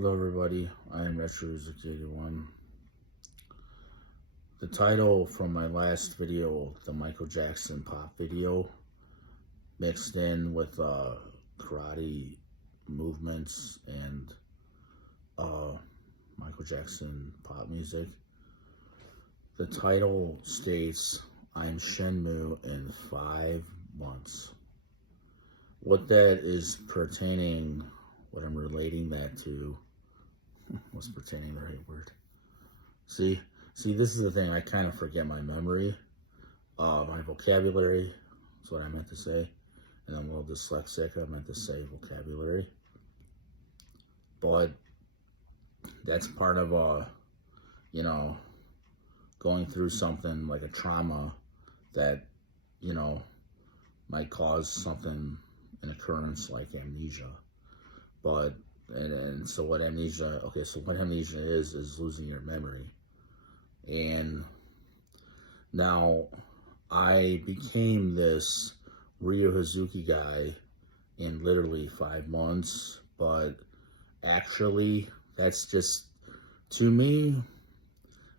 Hello everybody, I am Retro81. The title from my last video, the Michael Jackson pop video, mixed in with karate movements and Michael Jackson pop music. The title states, I'm Shenmue in 5 months. What that is pertaining, what I'm relating that to, was pertaining the right word. See, this is the thing, I kind of forget my memory, my vocabulary, that's what I meant to say, and I'm a little dyslexic, I meant to say vocabulary, but that's part of, going through something like a trauma that, might cause something, an occurrence like amnesia, but, and so what amnesia is losing your memory. And now I became this Ryo Hazuki guy in literally 5 months, but actually that's just, to me,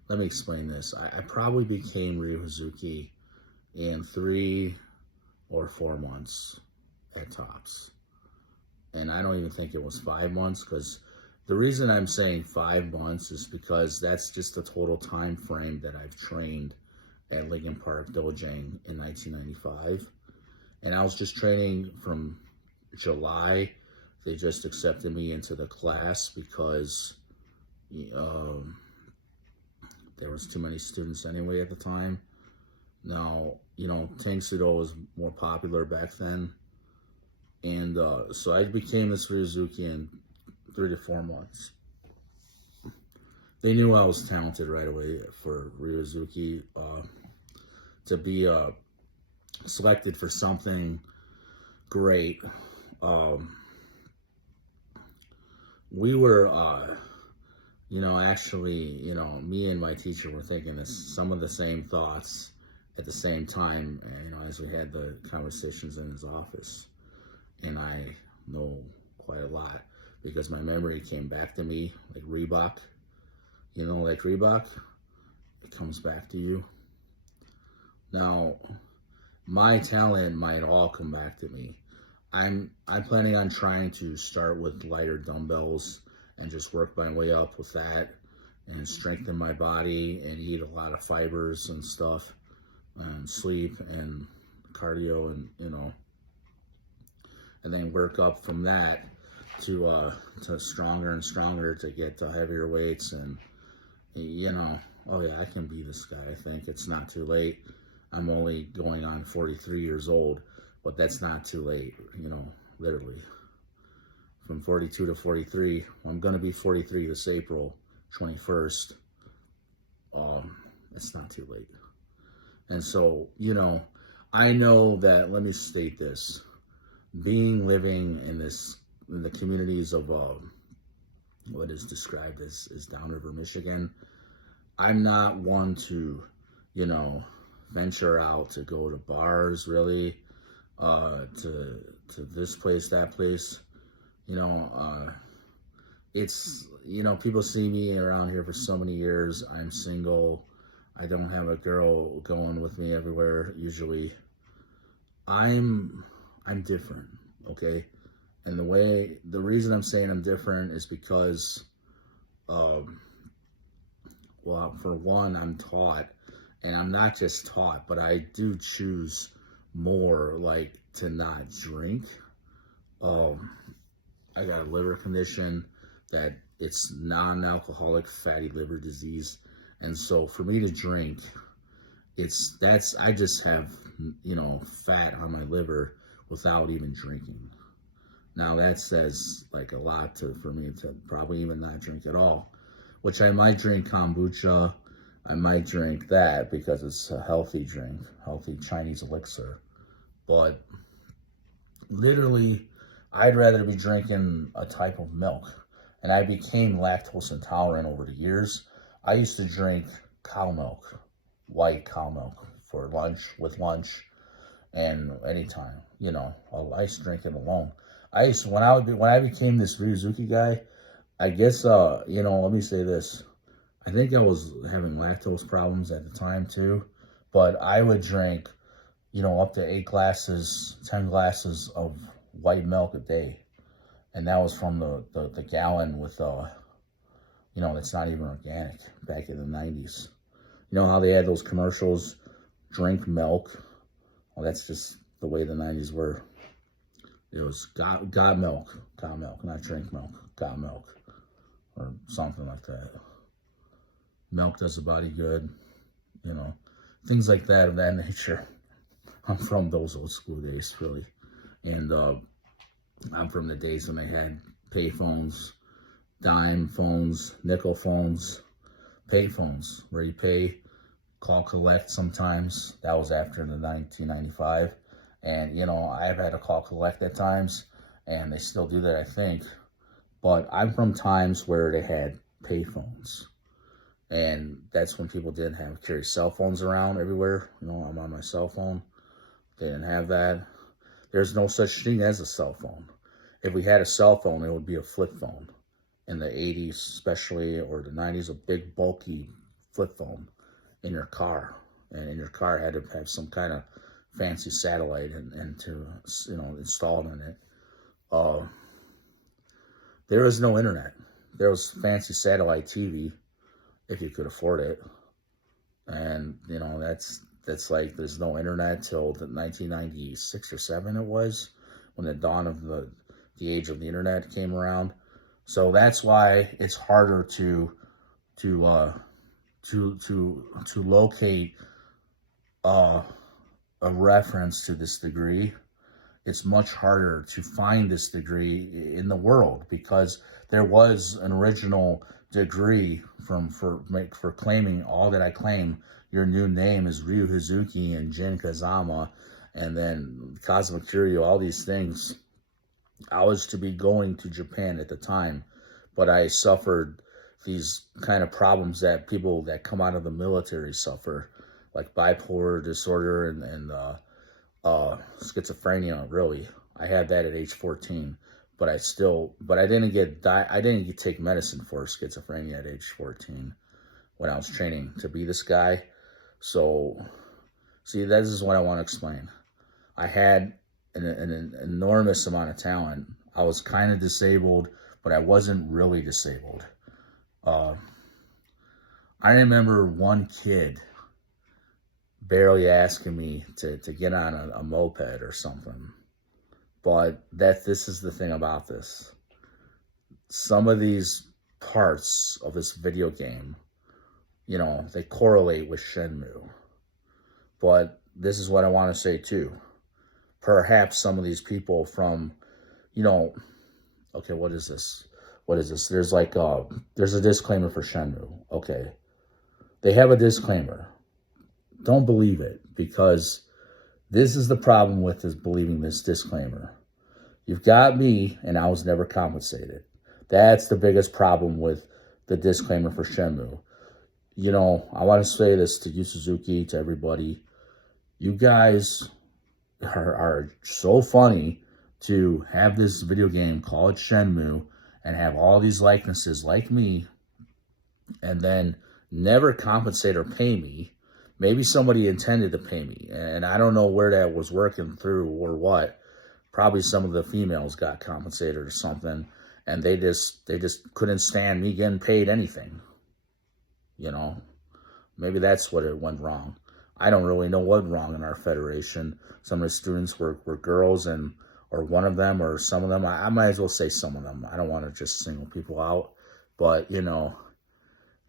let me explain this. I probably became Ryo Hazuki in 3 or 4 months at tops. And I don't even think it was 5 months, because the reason I'm saying 5 months is because that's just the total time frame that I've trained at Lincoln Park Dojang in 1995. And I was just training from July. They just accepted me into the class because there was too many students anyway at the time. Now, Tang Sudo was more popular back then. And so I became this Ryuzuki in 3 to 4 months. They knew I was talented right away for Ryuzuki. To be selected for something great. We were, actually, me and my teacher were thinking some of the same thoughts at the same time, as we had the conversations in his office. And I know quite a lot because my memory came back to me like Reebok. Like Reebok, it comes back to you. Now, my talent might all come back to me. I'm planning on trying to start with lighter dumbbells and just work my way up with that and strengthen my body and eat a lot of fibers and stuff and sleep and cardio and, and then work up from that to stronger and stronger to get to heavier weights. And oh yeah, I can be this guy. I think it's not too late. I'm only going on 43 years old, but that's not too late, literally. From 42 to 43, I'm gonna be 43 this April 21st. It's not too late. And so, I know that, let me state this, living in the communities of what is described as Downriver, Michigan, I'm not one to, venture out to go to bars, really, to this place, that place. It's, people see me around here for so many years. I'm single. I don't have a girl going with me everywhere, usually. I'm different, okay? And the reason I'm saying I'm different is because, well, for one, I'm taught, and I'm not just taught, but I do choose more, like, to not drink. I got a liver condition that it's non-alcoholic fatty liver disease. And so for me to drink, I just have, fat on my liver without even drinking. Now that says like a lot for me to probably even not drink at all, which I might drink kombucha. I might drink that because it's a healthy drink, healthy Chinese elixir. But literally, I'd rather be drinking a type of milk. And I became lactose intolerant over the years. I used to drink cow milk, white cow milk, with lunch, and anytime, I used to drink it alone. When I became this Ryuzuki guy, I guess, let me say this. I think I was having lactose problems at the time too, but I would drink, up to 8 glasses, 10 glasses of white milk a day. And that was from the gallon with, that's not even organic back in the 90s. You know how they had those commercials, drink milk? Well, that's just the way the 90s were. It was got milk, not drink milk, got milk, or something like that. Milk does the body good, things like that of that nature. I'm from those old school days, really. And I'm from the days when they had pay phones, dime phones, nickel phones, pay phones, where you pay, call, collect sometimes. That was after the 1995. And, I've had to call, collect at times, and they still do that, I think. But I'm from times where they had pay phones. And that's when people didn't carry cell phones around everywhere. I'm on my cell phone. They didn't have that. There's no such thing as a cell phone. If we had a cell phone, it would be a flip phone. In the 80s especially, or the 90s, a big bulky flip phone in your car. And in your car had to have some kind of fancy satellite and to, installed in it. There was no internet. There was fancy satellite TV, if you could afford it. And, that's like, there's no internet till the 1996 or 7 it was, when the dawn of the age of the internet came around. So that's why it's harder to locate a reference to this degree. It's much harder to find this degree in the world, because there was an original degree for claiming all that I claim. Your new name is Ryu Hazuki and Jin Kazama, and then Kazuma Kiryu, all these things. I was to be going to Japan at the time, but I suffered these kind of problems that people that come out of the military suffer, like bipolar disorder and schizophrenia. Really, I had that at age 14, but I didn't take medicine for schizophrenia at age 14 when I was training to be this guy. So, see, this is what I want to explain. I had an enormous amount of talent. I was kind of disabled, but I wasn't really disabled. I remember one kid barely asking me to get on a moped or something. But this is the thing about this. Some of these parts of this video game, they correlate with Shenmue. But this is what I want to say too. Perhaps some of these people from, okay, what is this? There's there's a disclaimer for Shenmue. Okay. They have a disclaimer. Don't believe it, because this is the problem with believing this disclaimer. You've got me, and I was never compensated. That's the biggest problem with the disclaimer for Shenmue. I want to say this to Yu Suzuki, to everybody. You guys are so funny to have this video game called Shenmue and have all these likenesses like me, and then never compensate or pay me. Maybe somebody intended to pay me, and I don't know where that was working through or what. Probably some of the females got compensated or something, and they just couldn't stand me getting paid anything. Maybe that's what it went wrong. I don't really know what went wrong in our federation. Some of the students were girls, or one of them, or some of them. I might as well say some of them. I don't want to just single people out, but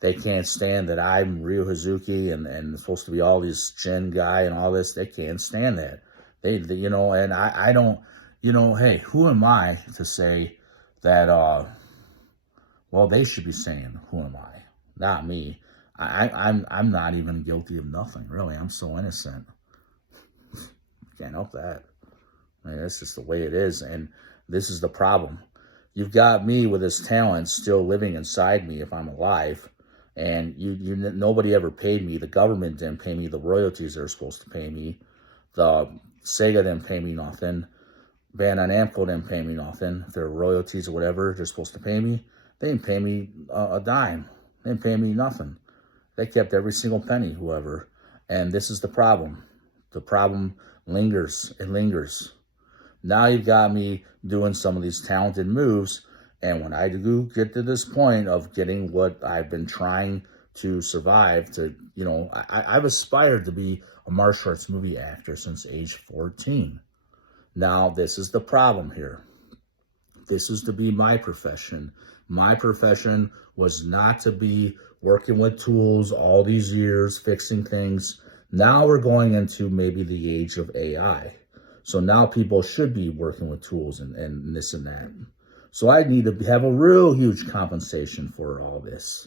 they can't stand that I'm Ryu Hazuki and supposed to be all this Jin guy and all this. They can't stand that. They and I don't, hey, who am I to say that, well, they should be saying, who am I? Not me. I'm not even guilty of nothing, really. I'm so innocent. Can't help that. I mean, that's just the way it is, and this is the problem. You've got me with this talent still living inside me if I'm alive, and nobody ever paid me. The government didn't pay me the royalties they're supposed to pay me. The Sega didn't pay me nothing. Bandai Namco didn't pay me nothing. Their royalties or whatever they're supposed to pay me, They didn't pay me a dime. They didn't pay me nothing. They kept every single penny, whoever. And this is the problem. The problem lingers. It lingers. Now you got me doing some of these talented moves. And when I do get to this point of getting what I've been trying to survive to, I've aspired to be a martial arts movie actor since age 14. Now, this is the problem here. This is to be my profession. My profession was not to be working with tools all these years, fixing things. Now we're going into maybe the age of AI. So now people should be working with tools and this and that. So I need to have a real huge compensation for all this,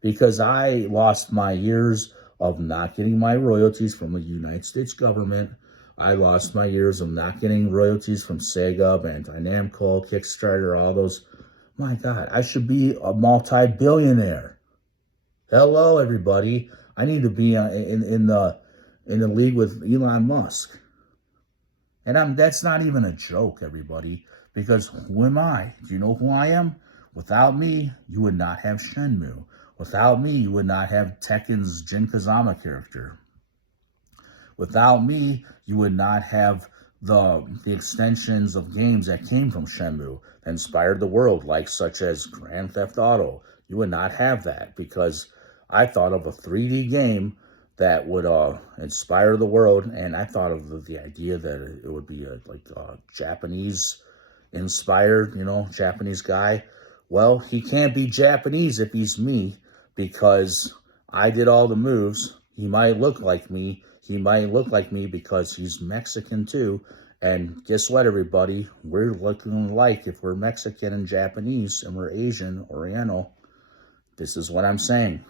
because I lost my years of not getting my royalties from the United States government. I lost my years of not getting royalties from Sega, Bandai Namco, Kickstarter, all those. My God, I should be a multi-billionaire. Hello, everybody. I need to be in the league with Elon Musk. And that's not even a joke, everybody, because who am I? Do you know who I am? Without me, you would not have Shenmue. Without me, you would not have Tekken's Jin Kazama character. Without me, you would not have the extensions of games that came from Shenmue that inspired the world, like such as Grand Theft Auto. You would not have that, because I thought of a 3D game that would inspire the world, and I thought of the idea that it would be like a Japanese-inspired, Japanese guy. Well, he can't be Japanese if he's me, because I did all the moves. He might look like me. He might look like me because he's Mexican too. And guess what, everybody? We're looking alike if we're Mexican and Japanese and we're Asian, Oriental. This is what I'm saying.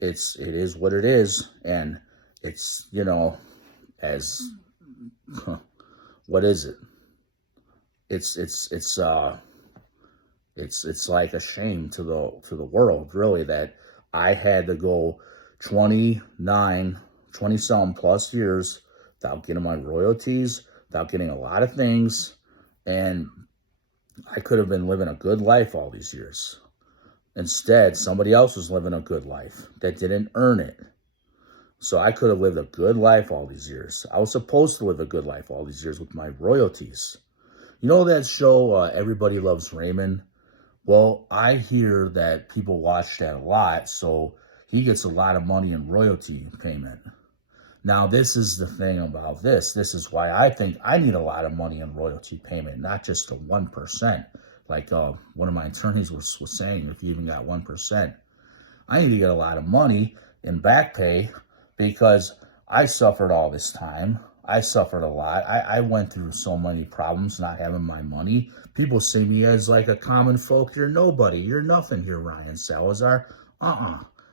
It is what it is. And it's, as, what is it? It's like a shame to the world, really, that I had to go 20-something plus years without getting my royalties, without getting a lot of things, and I could have been living a good life all these years. Instead, somebody else was living a good life that didn't earn it. So I could have lived a good life all these years. I was supposed to live a good life all these years with my royalties. You know that show, Everybody Loves Raymond? Well, I hear that people watch that a lot, so he gets a lot of money in royalty payment. Now, this is the thing about this. This is why I think I need a lot of money in royalty payment, not just the 1%. Like one of my attorneys was saying, if you even got 1%. I need to get a lot of money in back pay, because I suffered all this time. I suffered a lot. I went through so many problems not having my money. People see me as like a common folk. You're nobody. You're nothing here, Ryan Salazar.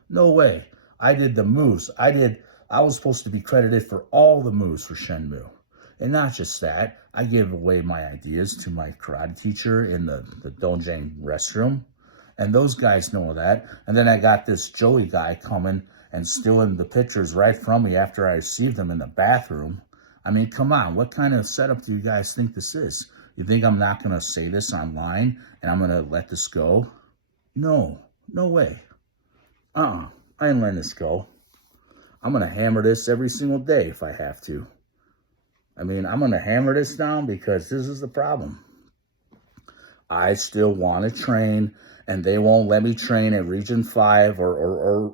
No way. I did the moves. I was supposed to be credited for all the moves for Shenmue. And not just that, I gave away my ideas to my karate teacher in the Dojang restroom. And those guys know that. And then I got this Joey guy coming and stealing the pictures right from me after I received them in the bathroom. I mean, come on. What kind of setup do you guys think this is? You think I'm not going to say this online and I'm going to let this go? No way. I ain't letting this go. I'm going to hammer this every single day if I have to. I mean, I'm going to hammer this down because this is the problem. I still want to train, and they won't let me train at Region 5 or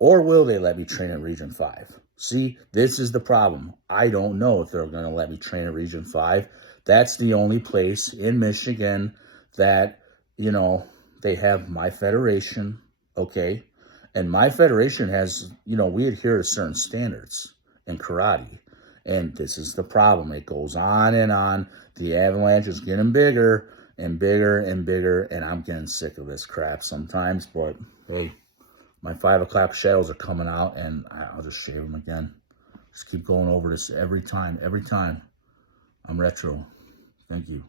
will they let me train at Region 5? See, this is the problem. I don't know if they're going to let me train at Region 5. That's the only place in Michigan that, they have my federation, okay? And my federation has, we adhere to certain standards in karate. And this is the problem. It goes on and on. The avalanche is getting bigger and bigger and bigger. And I'm getting sick of this crap sometimes. But, hey, my 5 o'clock shadows are coming out. And I'll just shave them again. Just keep going over this every time. I'm retro. Thank you.